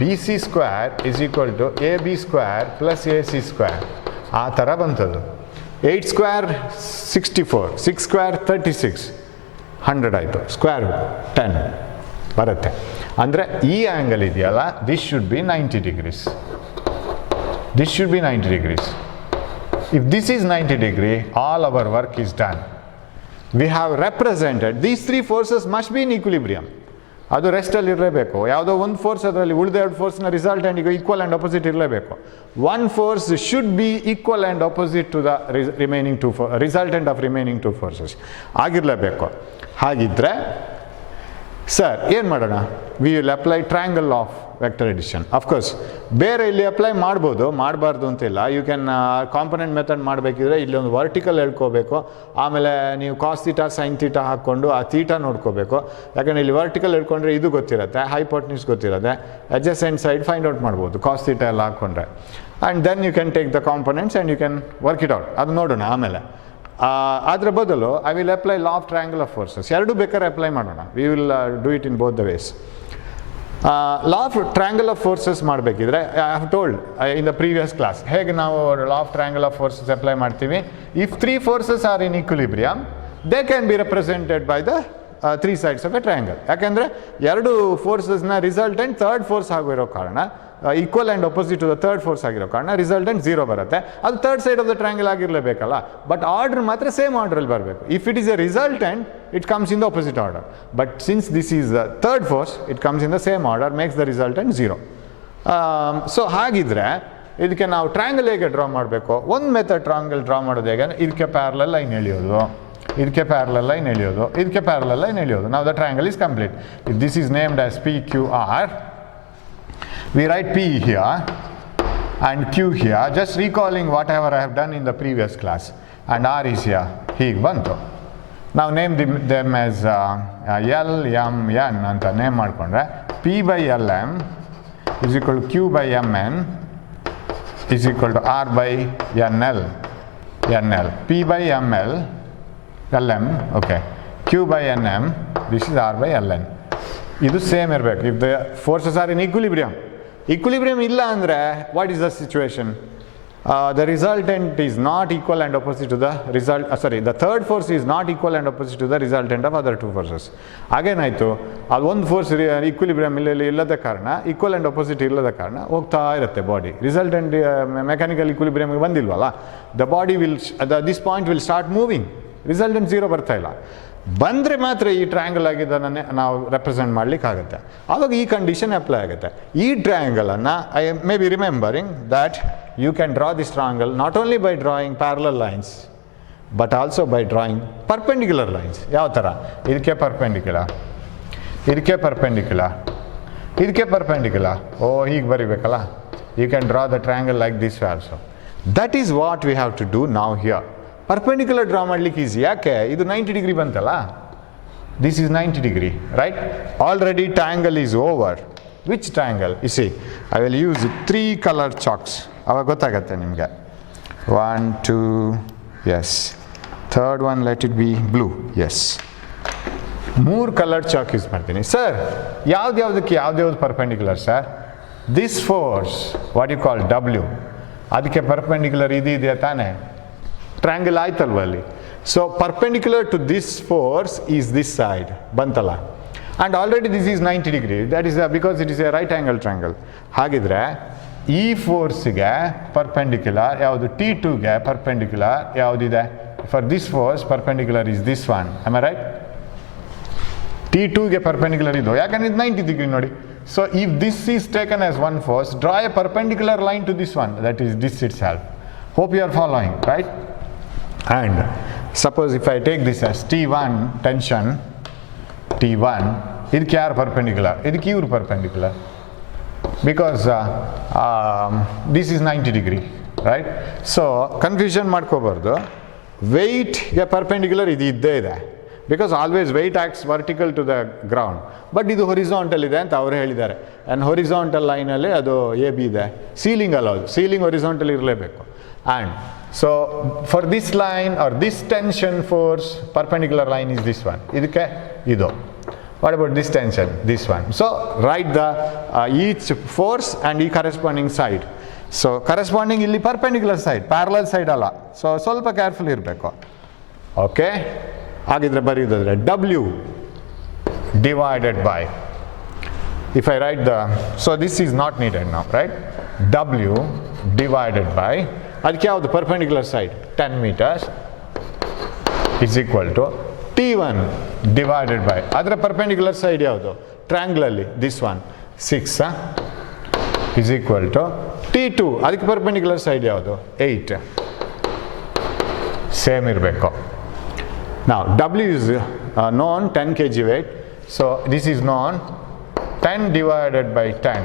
BC square is equal to AB square plus AC square. ಆ ಥರ ಬಂತದು. 8 square 64, 6 square 36, 100 ಆಯಿತು. ಸ್ಕ್ವೇರ್ 10 ಬರುತ್ತೆ. ಅಂದರೆ ಈ ಆ್ಯಂಗಲ್ ಇದೆಯಲ್ಲ, this should B 90 degrees. This should be 90 degrees. If this is 90 degree, all our work is done. We have represented, these three forces must be in equilibrium. ಅದು ರೆಸ್ಟಲ್ಲಿ ಇರಲೇಬೇಕು. ಯಾವುದೋ ಒಂದು ಫೋರ್ಸ್ ಅದರಲ್ಲಿ ಉಳಿದ ಎರಡು ಫೋರ್ಸ್ನ ರಿಸಲ್ಟೆಂಟಿಗೆ ಈಕ್ವಲ್ ಆ್ಯಂಡ್ ಅಪೋಸಿಟ್ ಇರಲೇಬೇಕು. One force should be equal and opposite to the remaining two resultant of remaining two forces ಆಗಿರಲೇಬೇಕು. ಹಾಗಿದ್ದರೆ ಸರ್ ಏನು ಮಾಡೋಣ? We will apply triangle of vector addition. Of course ಬೇರೆ ಇಲ್ಲಿ ಅಪ್ಲೈ ಮಾಡ್ಬೋದು, ಮಾಡಬಾರ್ದು ಅಂತಿಲ್ಲ. ಯು ಕ್ಯಾನ್ ಕಾಂಪೊನೆಂಟ್ ಮೆಥಡ್ ಮಾಡಬೇಕಿದ್ರೆ ಇಲ್ಲಿ ಒಂದು ವರ್ಟಿಕಲ್ ಹೇಳ್ಕೋಬೇಕು, ಆಮೇಲೆ ನೀವು ಕಾಸ್ ಥೀಟಾ ಸೈನ್ ಥೀಟಾ ಹಾಕ್ಕೊಂಡು ಆ ಥೀಟಾ ನೋಡ್ಕೋಬೇಕು. ಯಾಕಂದರೆ ಇಲ್ಲಿ ವರ್ಟಿಕಲ್ ಹೇಳ್ಕೊಂಡ್ರೆ ಇದು ಗೊತ್ತಿರುತ್ತೆ, ಹೈಪೋಟೆನ್ಯೂಸ್ ಗೊತ್ತಿರುತ್ತೆ, ಅಡ್ಜಸೆಂಟ್ ಸೈಡ್ ಫೈಂಡ್ ಔಟ್ ಮಾಡ್ಬೋದು ಕಾಸ್ ಥೀಟಾ ಎಲ್ಲ ಹಾಕ್ಕೊಂಡ್ರೆ. And then you can take the components and you can work it out. ಅದು ನೋಡೋಣ ಆಮೇಲೆ. ಅದರ ಬದಲು I will apply law of triangle of forces. ಎರಡೂ ಬೇಕಾದ್ರೆ ಅಪ್ಲೈ ಮಾಡೋಣ. We will do it in both the ways. Law of triangle of forces ಮಾಡಬೇಕಿದ್ರೆ I have told in the previous class ಹೇಗೆ ನಾವು law of triangle of forces apply ಮಾಡ್ತೀವಿ. If three forces are in equilibrium they can be represented by the three sides of a triangle. ಯಾಕೆಂದರೆ ಎರಡು ಫೋರ್ಸಸ್ನ resultant third force ಆಗಿರೋ ಕಾರಣ, equal and opposite to the third force ಆಗಿರೋ ಕಾರಣ resultant 0 ಬರುತ್ತೆ. ಅದು third side of the triangle ಆಗಿರಲೇಬೇಕಲ್ಲ. ಬಟ್ ಆರ್ಡರ್ ಮಾತ್ರ ಸೇಮ್ ಆರ್ಡ್ರಲ್ಲಿ ಬರಬೇಕು. If it is a resultant it comes in the opposite order. But since this is the third force it comes in the same order, makes the resultant 0. ಸೊ ಹಾಗಿದ್ರೆ ಇದಕ್ಕೆ ನಾವು ಟ್ರಯಾಂಗಲ್ ಹೇಗೆ ಡ್ರಾ ಮಾಡಬೇಕು? ಒಂದು ಮೆಥಡ್ ಟ್ರಯಾಂಗಲ್ ಡ್ರಾ ಮಾಡೋದು ಹೇಗೆ? ಇದಕ್ಕೆ ಪ್ಯಾರಲಲ್ ಲೈನ್ ಎಳೆಯೋದು, ಇದಕ್ಕೆ ಪ್ಯಾರಲಲ್ ಲೈನ್ ಎಳೆಯೋದು, ಇದಕ್ಕೆ ಪ್ಯಾರಲಲ್ ಲೈನ್ ಎಳೆಯೋದು. ನಾವು the triangle is complete. If this is named as PQR, we write P here and Q here, just recalling whatever I have done in the previous class, and R is here. ಹೀಗೆ ಬಂತು. ನಾವು name them as L, M, N ಅಂತ ನೇಮ್ ಮಾಡಿಕೊಂಡ್ರೆ P by LM is equal to Q by MN is equal to R by NL. P by ML LM, okay, Q by NM, this is R by LN. ಇದು same ಇರಬೇಕು. If the forces are in equilibrium ಇಲ್ಲ ಅಂದರೆ what is the situation? The resultant is not equal and opposite to the the third force is not equal and opposite to the resultant of other two forces. ಹಾಗೇನಾಯಿತು, ಅದು ಒಂದು force equilibrium ಇಲ್ಲದ ಕಾರಣ, equal and opposite ಇಲ್ಲದ ಕಾರಣ ಹೋಗ್ತಾ ಇರುತ್ತೆ body. Resultant mechanical ಈಕ್ವಿಲಿಬ್ರಿಯಮ್ಗೆ ಬಂದಿಲ್ವಲ್ಲ, the body will this point will start moving, resultant 0 ಬರ್ತಾ ಇಲ್ಲ. ಬಂದರೆ ಮಾತ್ರ ಈ ಟ್ರಯಾಂಗಲ್ ಆಗಿದ್ದನ್ನೇ ನಾವು ರೆಪ್ರೆಸೆಂಟ್ ಮಾಡಲಿಕ್ಕಾಗುತ್ತೆ. ಆವಾಗ ಈ ಕಂಡೀಷನ್ ಅಪ್ಲೈ ಆಗುತ್ತೆ. ಈ ಟ್ರಯಾಂಗಲನ್ನು I may be remembering that you can draw this triangle not only by drawing parallel lines but also by drawing perpendicular lines. ಯಾವ ಥರ? ಇದಕ್ಕೆ ಪರ್ಪೆಂಡಿಕ್ಯುಲರ್, ಇದಕ್ಕೆ ಪರ್ಪೆಂಡಿಕ್ಯುಲರ್, ಇದಕ್ಕೆ ಪರ್ಪೆಂಡಿಕ್ಯುಲರ್. ಓ ಹೀಗೆ ಬರೀಬೇಕಲ್ಲ. You can draw the triangle like this also. That is what we have to do ನಾವು here. Perpendicular draw ಮಾಡಲಿಕ್ಕೆ ಈಸಿ. ಯಾಕೆ? ಇದು 90 ಡಿಗ್ರಿ ಬಂತಲ್ಲ, this is 90 degree, right? Already triangle is over. Which triangle? You see, I will use 3 colour chalks. ಅವಾಗ ಗೊತ್ತಾಗತ್ತೆ ನಿಮಗೆ. 1, 2, yes. Third one let it be blue, yes. 3 colour chalk use ಮಾಡ್ತೀನಿ. Sir ಯಾವ್ದ್ಯಾವ್ದಕ್ಕೆ ಯಾವ್ದ್ಯಾವ್ದು perpendicular sir? This force what you call W, ಅದಕ್ಕೆ perpendicular ಇದೆಯಾ ತಾನೇ? Triangle ಆಯ್ತಲ್ವ ಅಲ್ಲಿ. So perpendicular to this force is this side ಬಂತಲ್ಲ. And already this is 90 degree. That is because it is a right angle triangle. ಹಾಗಿದ್ರೆ ಈ ಫೋರ್ಸ್ಗೆ perpendicular ಯಾವುದು? T2ಗೆ ಪರ್ಪೆಂಡಿಕ್ಯುಲರ್ ಯಾವುದಿದೆ? For this force perpendicular is this one. Am I right? T2ಗೆ perpendicular ಇದು, ಯಾಕಂದ್ರೆ ಇದು 90 ಡಿಗ್ರಿ ನೋಡಿ. So if this is taken as one force, draw a perpendicular line to this one, that is this itself. Hope you are following, right? And suppose if I take this as T1 tension, T1, ಇದಕ್ಕೆ ಯಾರು perpendicular? ಇದಕ್ಕೆ ಇವ್ರು perpendicular, because this is 90 degree, right? So confusion ಮಾಡ್ಕೋಬಾರ್ದು. ವೆಯ್ಟ್ಗೆ perpendicular ಇದು ಇದ್ದೇ ಇದೆ, because always weight acts vertical to the ground. But ಇದು ಹೊರಿಸಾಂಟಲ್ ಇದೆ ಅಂತ ಅವರು ಹೇಳಿದ್ದಾರೆ. ಆ್ಯಂಡ್ ಹೊರಿಸಾಂಟಲ್ ಲೈನಲ್ಲಿ ಅದು AB ಇದೆ. ಸೀಲಿಂಗ್ ಅಲ್ಲ, ಅದು ಸೀಲಿಂಗ್ ಹೊರಿಸಾಂಟಲ್ ಇರಲೇಬೇಕು. And so for this line or this tension force, perpendicular line is this one. ಇದಕ್ಕೆ ಇದು. What about this tension? This one. So write the each force and the corresponding side. So corresponding ಇಲ್ಲಿ perpendicular side, parallel side ಅಲ್ಲ. So ಸ್ವಲ್ಪ ಕೇರ್ಫುಲ್ ಇರಬೇಕು. ಓಕೆ, ಹಾಗಿದ್ರೆ ಬರೆಯೋದಾದ್ರೆ W divided by, if I write the, so this is not needed now, right? W divided by, ಅದಕ್ಕೆ ಯಾವುದು perpendicular side 10 meters is equal to T1 divided by, ಅದರ perpendicular side ಯಾವುದು? triangle this one 6 is equal to T2 ಅದಕ್ಕೆ perpendicular side ಯಾವುದು 8 same ಇರಬೇಕು. Now W is known 10 kg weight, so this is known 10 divided by 10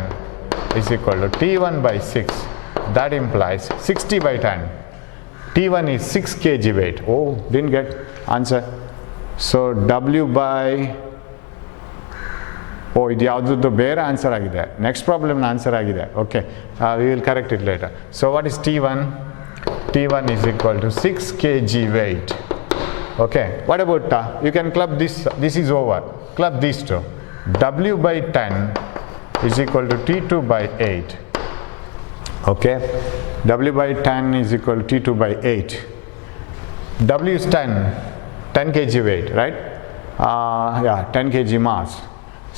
is equal to T1 by 6, that implies 60 by 10. T1 is 6 kg weight. Oh, didn't get answer. So W by ಇದು ಯಾವುದದ್ದು ಬೇರೆ ಆನ್ಸರ್ ಆಗಿದೆ, ನೆಕ್ಸ್ಟ್ ಪ್ರಾಬ್ಲಮ್ನ ಆನ್ಸರ್ ಆಗಿದೆ. Okay, we will correct it later. So what is T1? T1 is equal to 6 kg weight. Okay, what about you can club this is over, club these two. W by 10 is equal to T2 by 8. Okay, W by 10 is equal to T2 by 8. W is 10 kg weight, right? Yeah, 10 kg mass.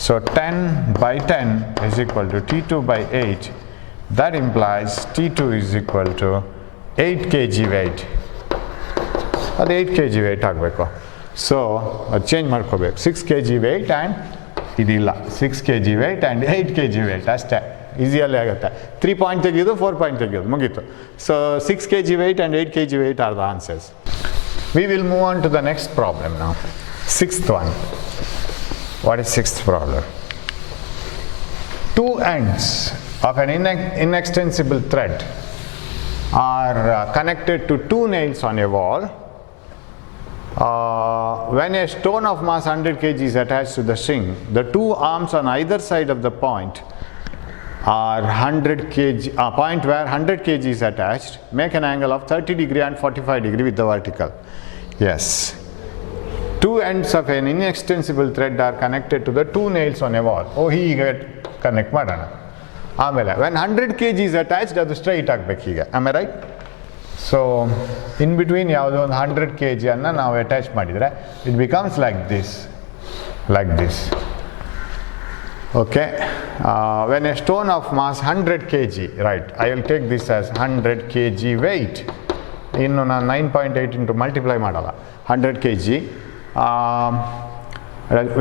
So 10 by 10 is equal to T2 by 8. That implies T2 is equal to 8 kg weight. ಅದು 8 kg weight ಆಗಬೇಕು. ಸೊ ಅದು ಚೇಂಜ್ ಮಾಡ್ಕೋಬೇಕು. 6 kg weight and ಇದಿಲ್ಲ, 6 kg weight and 8 kg weight ಅಷ್ಟೇ. ಈಸಿಯಲ್ಲಿ ಆಗುತ್ತೆ. 3 ಪಾಯಿಂಟ್ ತೆಗೆಯೋದು, 4 ಪಾಯಿಂಟ್ ತೆಗೆಯೋದು, ಮುಗೀತು. ಸೊ 6 kg weight and 8 kg weight are the answers. We will move on to the next problem now. Sixth one. What is sixth problem? Two ends of an inextensible thread are connected to two nails on a wall. When a stone of mass 100 kg is attached to the string, the two arms on either side of the point are 100 kg, point where 100 kg is attached, make an angle of 30 degree and 45 degree with the vertical. Yes, two ends of an inextensible thread are connected to the two nails on a wall. Oh, ಹೀಗೆ ಕನೆಕ್ಟ್ ಮಾಡೋಣ. ಆಮೇಲೆ when 100 kg is attached, ಅದು ಸ್ಟ್ರೈಟ್ ಆಗಬೇಕು ಹೀಗೆ. Am I right? So in between ಯಾವುದೋ ಒಂದು 100 kg ಅನ್ನು ನಾವು ಅಟ್ಯಾಚ್ ಮಾಡಿದರೆ it becomes like this. Okay, when a stone of mass 100 kg, right, I will take this as 100 kg weight. ಇನ್ನು ನಾನು 9.8 into multiply ಮಾಡಲ್ಲ, 100 kg.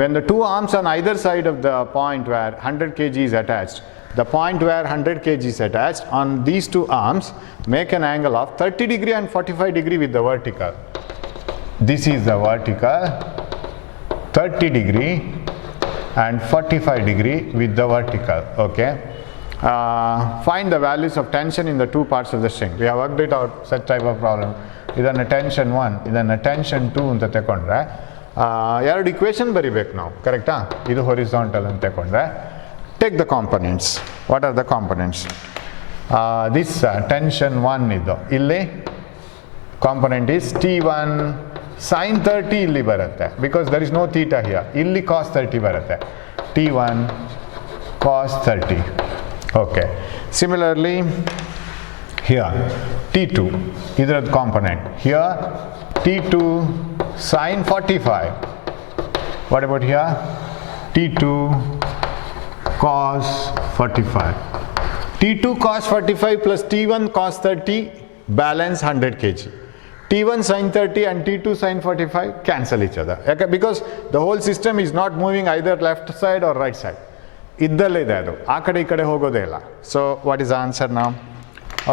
When the two arms on either side of the point where 100 kg is attached, the point where 100 kg is attached on these two arms make an angle of 30 degree and 45 degree with the vertical. This is the vertical, 30 degree and 45 degree with the vertical. Okay, find the values of tension in the two parts of the string. We have worked it out, such type of problem. ಇದನ್ನು tension 1, ಇದನ್ನು tension 2 ಅಂತ ತಗೊಂಡ್ರೆ ಎರಡು ಇಕ್ವೇಷನ್ ಬರಿಬೇಕು ನಾವು, ಕರೆಕ್ಟಾ? ಇದು ಹೊರಿಸಾಂಟಲ್ ಅಂತ ತಗೊಂಡ್ರೆ take the components. What are the components? This tension 1 ಇದು ಇಲ್ಲಿ component is T1 sin 30 ಇಲ್ಲಿ ಬರುತ್ತೆ, because there is no theta here. ಇಲ್ಲಿ cos 30 ಬರುತ್ತೆ, T1 cos 30. Okay, similarly here T2 ಇದರದ್ದು component, here T2 sin 45. What about here? T2 cos 45. T2 cos 45 plus T1 cos 30 balance 100 kg. T1 sin 30 and T2 sin 45 cancel each other. Okay, because the whole system is not moving either left side or right side. ಇದ್ದಲ್ಲೇ ಇದೆ ಅದು, ಆ ಕಡೆ ಈ ಕಡೆ ಹೋಗೋದೇ ಇಲ್ಲ. So what is the answer now?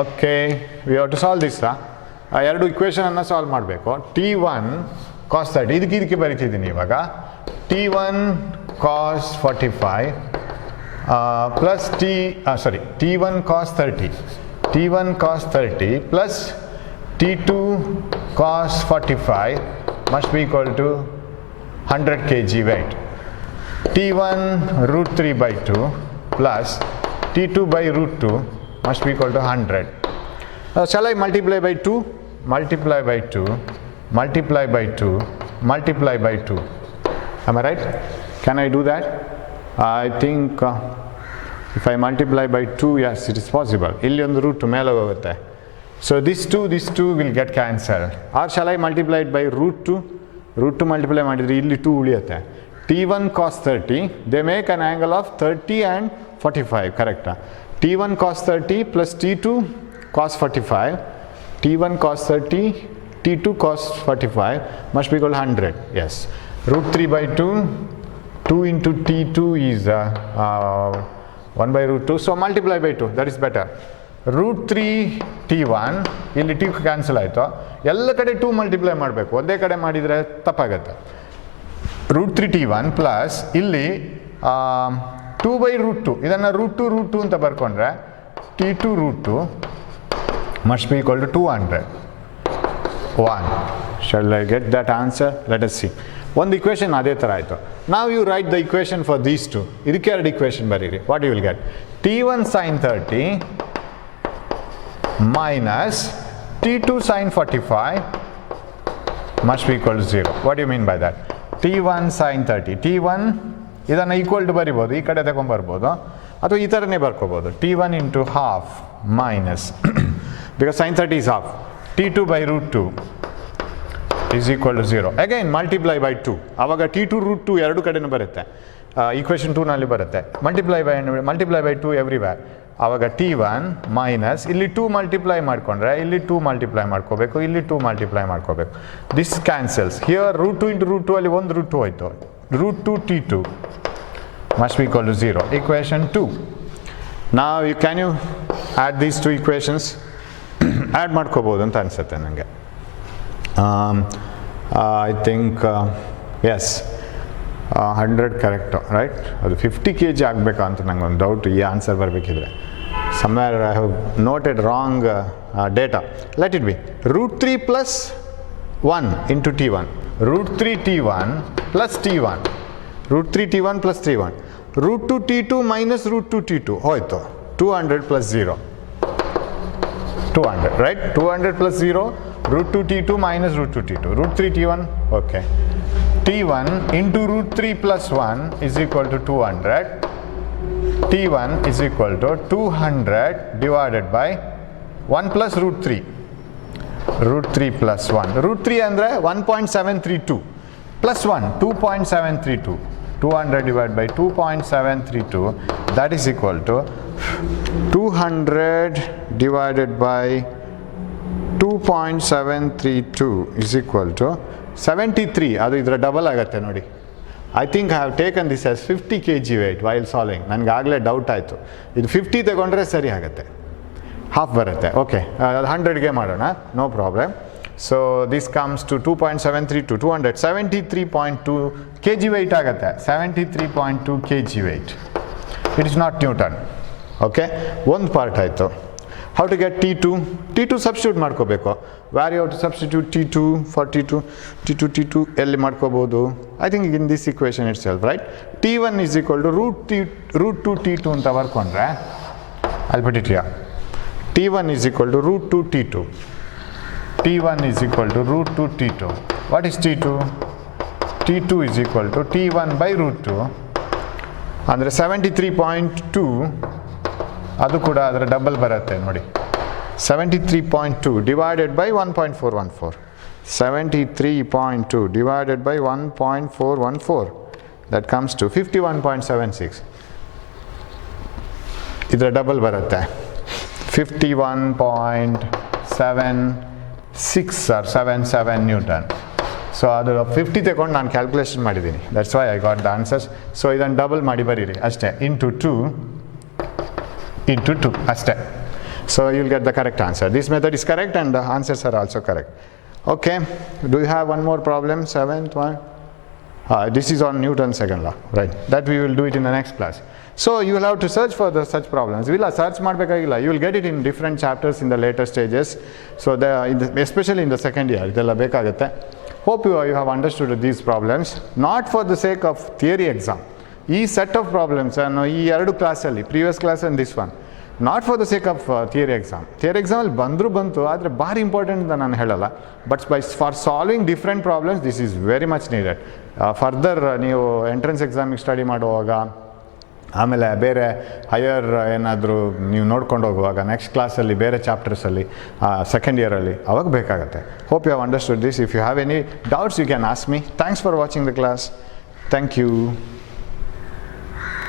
Okay, we have to solve this. ಎರಡು ಇಕ್ವೇಷನ್ ಅನ್ನು ಸಾಲ್ವ್ ಮಾಡಬೇಕು. T1 cos 30 ಇದಕ್ಕೆ ಬರೀತಿದ್ದೀನಿ ಇವಾಗ. T1 cos 45 plus T1 cos 30, T1 cos 30 plus T2 cos 45 must be equal to 100 kg weight. T1 root 3 by 2 plus T2 by root 2 must be equal to 100. Shall I multiply by 2? Multiply by 2, multiply by 2, multiply by 2. Am I right? Can I do that? I think if I multiply by 2, yes, it is possible. ಇಲ್ಲಿ ಒಂದು ರೂಟ್ ಮೇಲೆ ಹೋಗುತ್ತೆ. So this 2 will get cancelled. Or shall I multiply it by root 2? Root 2 multiply ಮಾಡಿದರೆ ಇಲ್ಲಿ 2 ಉಳಿಯುತ್ತೆ. T1 cos 30, they make an angle of 30 and 45, correct? T1 cos 30 plus T2 cos 45, T1 cos 30, T2 cos 45 must be equal to 100. Yes. Root 3 by 2 2 into t2 is 1 by root 2, so multiply by 2, that is better. root 3 t1, ಇಲ್ಲಿ t cancel ಆಯಿತು, ಎಲ್ಲ ಕಡೆ 2 ಮಲ್ಟಿಪ್ಲೈ ಮಾಡಬೇಕು, ಒಂದೇ ಕಡೆ ಮಾಡಿದರೆ ತಪ್ಪಾಗತ್ತೆ. root 3 t1 plus ಇಲ್ಲಿ 2 by root 2, ಇದನ್ನು root 2 ಅಂತ ಬರ್ಕೊಂಡ್ರೆ t2 root 2 must be equal to 200. 1. Shall I get that answer? Let us see. ಒಂದು equation ಅದೇ ಥರ ಆಯಿತು. Now you write the equation for these two. ಇದಕ್ಕೆ ಎರಡು equation ಬರೀರಿ. What you will get? t1 sin 30 minus t2 sin 45 must be equal to 0. What do you mean by that? t1 sin 30. t1 ಇದನ್ನು equal to ಬರಿಬೋದು, ಈ ಕಡೆ ತಗೊಂಡ್ಬರ್ಬೋದು, ಅಥವಾ ಈ ಥರನೇ ಬರ್ಕೋಬೋದು. t1 into half minus because sin 30 is half, t2 by root 2 is equal to 0. Again multiply by 2, ಆವಾಗ t2 root 2 ಎರಡು ಕಡೆನೂ ಬರುತ್ತೆ, equation 2 ನಲ್ಲಿ ಬರುತ್ತೆ. multiply by 2 everywhere, ಆವಾಗ t1 minus ಇಲ್ಲಿ 2 ಮಲ್ಟಿಪ್ಲೈ ಮಾಡಿಕೊಂಡ್ರೆ ಇಲ್ಲಿ 2 ಮಲ್ಟಿಪ್ಲೈ ಮಾಡ್ಕೋಬೇಕು, ಇಲ್ಲಿ 2 ಮಲ್ಟಿಪ್ಲೈ ಮಾಡ್ಕೋಬೇಕು. this cancels. here root 2 into root 2 ಅಲ್ಲಿ ಒಂದು root 2 ಹೋಯ್ತು, root 2 t2 must be equal to 0. equation 2. now can you add these two equations? add ಮಾಡ್ಕೋಬೋದು ಅಂತ ಅನಿಸುತ್ತೆ ನನಗೆ. I think yes, 100 correct, right? ಅದು 50 kg ಆಗಬೇಕಾ ಅಂತ ನಂಗೆ ಒಂದು ಡೌಟ್, ಈ ಆನ್ಸರ್ ಬರಬೇಕಿದ್ರೆ. somewhere I have noted wrong data. let it be root 3 plus 1 into t1, root 3 t1 plus t1, root 3 t1 plus t1, root 2 t2 minus root 2 t2 ಹೋಯ್ತು, 200 plus 0, 200, right? 200 plus 0, root 2 t2 minus root 2 t2, root 3 t1, okay. t1 into root 3 plus 1 is equal to 200. t1 is equal to 200 divided by 1 plus root 3, root 3 plus 1, root 3 ಅಂದರೆ 1.732 plus 1 2.732, 200 divided by 2.732, that is equal to 200 divided by 2.732 is equal to 73. ಅದು ಇದರ ಡಬಲ್ ಆಗುತ್ತೆ ನೋಡಿ. I think I have taken this as 50 kg weight while solving. ನನಗೆ ಆಗಲೇ ಡೌಟ್ ಆಯಿತು, ಇದು 50 ತಗೊಂಡ್ರೆ ಸರಿ ಆಗುತ್ತೆ, ಹಾಫ್ ಬರುತ್ತೆ. ಓಕೆ, 100ಗೆ ಮಾಡೋಣ, no problem. So this comes to 2.732, 273.2 kg weight ಆಗುತ್ತೆ, 73.2 kg weight. It is not newton. Okay, ಒಂದು ಪಾರ್ಟ್ ಆಯಿತು. how to get t2? t2 substitute ಮಾಡ್ಕೋಬೇಕು. where you have to substitute t2 for t2 ಎಲ್ಲಿ ಮಾಡ್ಕೋಬಹುದು? I think in this equation itself, right? t1 is equal to root 2 t2 ಅಂತ ಬರ್ಕೊಂಡ್ರೆ, I'll put it here, t1 is equal to root 2 t2, t1 is equal to root 2 t2. what is t2? t2 is equal to t1 by root 2 ಅಂದರೆ 73.2, ಅದು ಕೂಡ ಅದರ ಡಬಲ್ ಬರುತ್ತೆ ನೋಡಿ, 73.2 divided by 1.414, 73.2 divided by 1.414, that comes to 51.76. ಇದರ ಡಬಲ್ ಬರುತ್ತೆ 51.76 or 77 Newton. So ಅದು 50 ತಗೊಂಡು ನಾನು ಕ್ಯಾಲ್ಕುಲೇಷನ್ ಮಾಡಿದ್ದೀನಿ, that's why I got the answers. So ಇದನ್ನು ಡಬಲ್ ಮಾಡಿ ಬರೀರಿ ಅಷ್ಟೇ, into 2 ಅಷ್ಟೇ. So you will get the correct answer. This method is correct and the answers are also correct. Okay, do you have one more problem, 7th one? This is on Newton's second law, right? That we will do it in the next class. So you will have to search for such problems. Search ಮಾಡಬೇಕಾಗಿಲ್ಲ, you will get it in different chapters in the later stages. So especially in the second year ಇದೆಲ್ಲ ಬೇಕಾಗುತ್ತೆ. Hope you have understood these problems, not for the sake of theory exam. ಈ set of problems ಈ ಎರಡು ಕ್ಲಾಸಲ್ಲಿ, previous class and this one, not for the sake of theory exam. theory exam ಅಲ್ಲಿ ಬಂತು, ಆದರೆ ಭಾರಿ ಇಂಪಾರ್ಟೆಂಟ್ ಅಂತ ನಾನು ಹೇಳಲ್ಲ, but for solving different problems this is very much needed. Further ನೀವು ಎಂಟ್ರೆನ್ಸ್ ಎಕ್ಸಾಮಿಗೆ ಸ್ಟಡಿ ಮಾಡುವಾಗ, ಆಮೇಲೆ ಬೇರೆ ಹೈಯರ್ ಏನಾದರೂ ನೀವು ನೋಡ್ಕೊಂಡು ಹೋಗುವಾಗ, ನೆಕ್ಸ್ಟ್ ಕ್ಲಾಸಲ್ಲಿ ಬೇರೆ ಚಾಪ್ಟರ್ಸಲ್ಲಿ ಸೆಕೆಂಡ್ ಇಯರಲ್ಲಿ ಅವಾಗ ಬೇಕಾಗುತ್ತೆ. Hope you have understood this. If you have any doubts you can ask me. Thanks for watching the class. Thank you.